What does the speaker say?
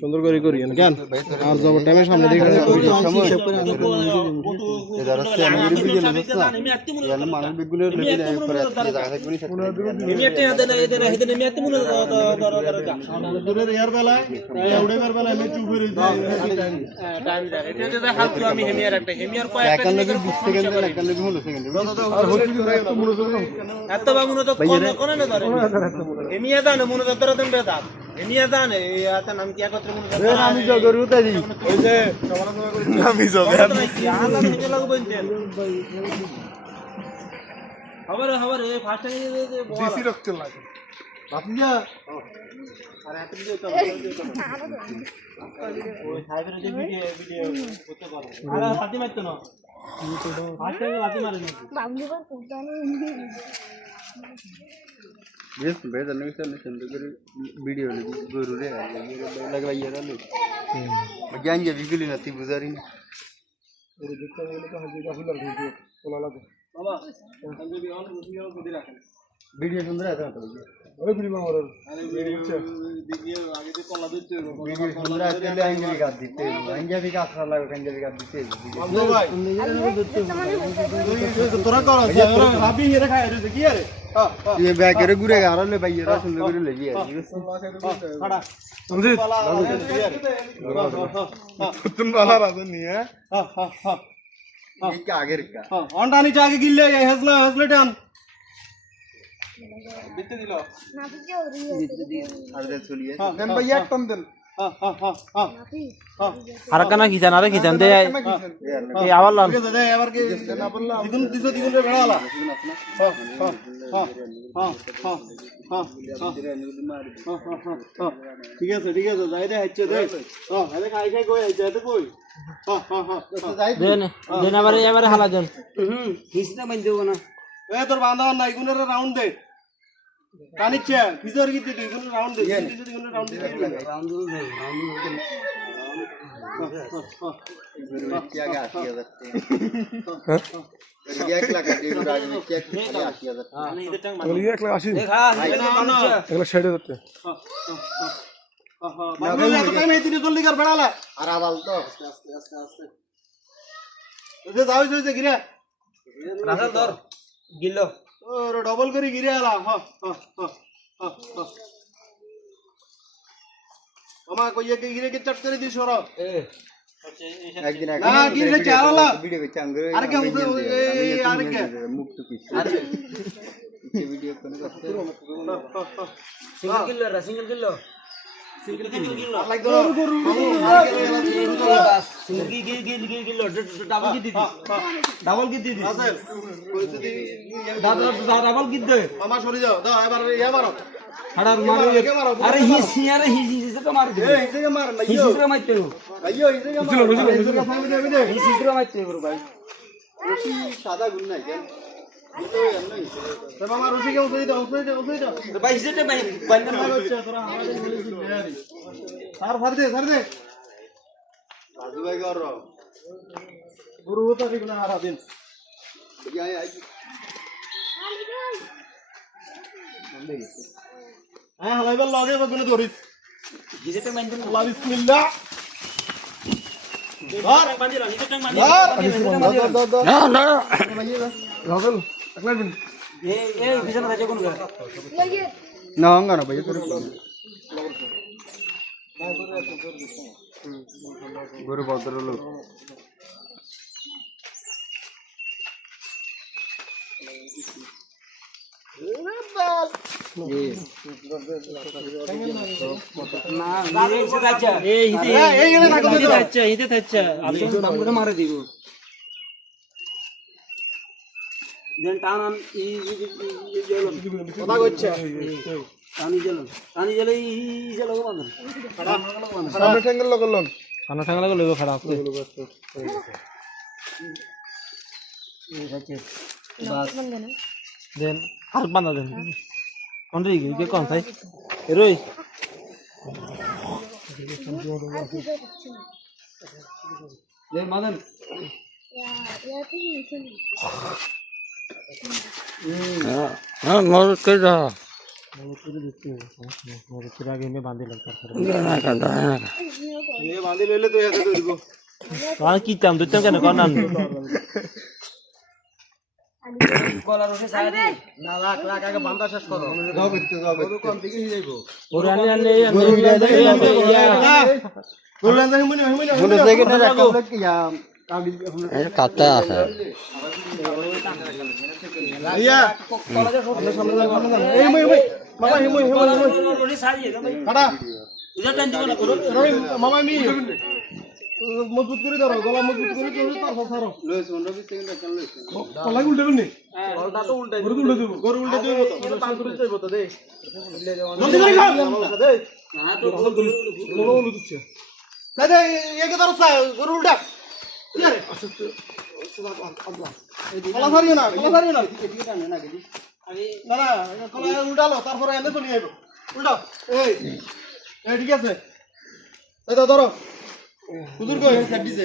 সুন্দর করে করি কেন আর যাব টাইমে সামনে দিকে এমিয়া দান মনোদর দেন বেদাত এমিয়া দান এই আছে নাম কি একত্র মনোদর আমি জগর উতারি ওই যে আমি জগর আল্লাহ থেকে লাগবে বলতেন খবর এই ফাস্ট টাইম বেশি রক্ত লাগে বাপিয়া আরে হাতে দিয়ে তো ওই সাইডের যে ভিডিও করতে পারো আরে হাতে মারতো না ফাস্ট টাইম হাতে মারে না বাবলু বা কোদানো Yes, better than next time. Video guru re lagwa ye ra le ज्ञान ये बिल्कुल नहीं गुजारी नहीं और जितना ये लोग हजे का फुलर वीडियो बोला लगे बाबा संजय भी ऑन वीडियो को दे रखा वीडियो सुंदर है तो ओए वीडियो में और अरे वीडियो आगे से कोला देते हो वीडियो सुंदर है ले आएंगे भी का देते हो आएंगे भी का अच्छा लगे आएंगे भी का देते हो बाबू भाई तोरा करो भाभी ये रखा है देखिए अरे ये बैग करे गुरे आ रहा ले भाई ये रहा सुंदर गुरे ले जी खड़ा समझे तुम वाला राजन नहीं है ये क्या आगे रखा ऑन डानी चाह के गिल्ले हसले डान बित्ते दिलो ना बित्ते हो रही है अरे सुनिए देन भैया टन देन হারাকানা খিচান আরে খিচান দে এই আবার লাল दे এবার কি না বললা দ্বিগুণ রে বেড়ালা ঠিক আছে যাই দে হাইছে দে আরে খাই কই হাইছে তো কই দেন এবারে হালা দেন হিসনা বান দেব না এ তোর বান্দাওয়ার নাই গুনের রাউন্ড দে কানিচ্ছে কিজোর কি তুই গুনের রাউন্ড দে গুনের রাউন্ড দে রাউন্ড দে क्या क्या आशिया करते हैं ये 1 लाख दे राज में क्या क्या आशिया करते हैं हां इधर टंग मार बोलिए 1 लाख आशी देखा एक लाख 60 करते बाबू या तो टाइम है इतनी जल्दी कर बढ़ाला अरे आवाल तो आस्ते तुझे जाओ से गिरे রাখাল ধর গিল্লো और डबल करी गिरे आला हां मामा को ये गिरे के चट करे दी छोरो एक दिन ना गिरे चाला वीडियो के चंग अरे क्या अरे क्या मुक्त पीस अरे ये वीडियो को करते सिंगल किलो लाइक दो सिंगल किलो डबल की दी असल डबल की दे मामा छोड़ जाओ दाओ এবার ये मारो हड़ार मारो अरे हिसी से तो मार दे हिसे के मार हिसी से मारते हो अयो हिसे के मार हिसी से मारते हो भाई रुचि सादा गुण नहीं क्या तो मामा रुचि के उसे दो तो भाई हिसे भाई बंद ना थोड़ा हमारे सर दे राजू भाई कर रहा गुरु होता भी ना हरा दिन ये आई हां हलाइबल लगे बगुने धरिस हिसे तो बंद अल्लाह बिस्मिल्लाह बार बंद रहा हिसे टंग ना राहुल अगला दिन ए हिसे ना कौन कर ना होगा ना भैया तेरे गुरु बदर लोग ना ये हिसे अच्छा ए हिते अच्छा अभी तो नाम को मार दीबो देन टान ई जेलो पता गोच्छा टानी जेलो ई जेलो बंद सामने टेंगल लगलन खाना ठांगला को लेबो खराब से बस देन हर बंदा देन कौन रे ये कौन था रोई ये मदन हां मोर कर रहा বাঁধি লইলে তো হাতে ধরবো কি চাম দুইটাম কেন কর নাম কলার উঠে ছায়া দি না লাখ লাখ আগে বাঁধা শেষ করো যাও করতে কোন দিকে হয়ে যাইবো ওরে আনলে গরু বিলা যায় গরু লান যায় মনে মনে জায়গা না রাখো ইয়া আমি কাটা আছে ইয়া কলারে সামনে সামনে এই মই মামা হে মই উঠে ছায়া দি ভাই কাটা ইজা টাইম দিব না রই মামা মি মজবুত করে ধরো গলা মজবুত করে ধরো তারপর ছাড়ো লইছ 15 সেকেন্ড রাখ লইছ কলাই উল্টে বলনি কলটা তো উল্টাই গরু উল্টে দিব গরু উল্টে দিব তো পাঁচ করে যাইব তো দে জলদি করে খাও দে হ্যাঁ তো গরু উল্টে দিচ্ছে দে একে ধরো গরু উল্টা আরে আল্লাহ কলা ছাড়িও না এদিকে টানে না গদি আমি না না কলা উল্টালো তারপরে এনে চলে যাইব উল্টাও এই ঠিক আছে এই তো ধরো হুজুর কই সাইড দিছে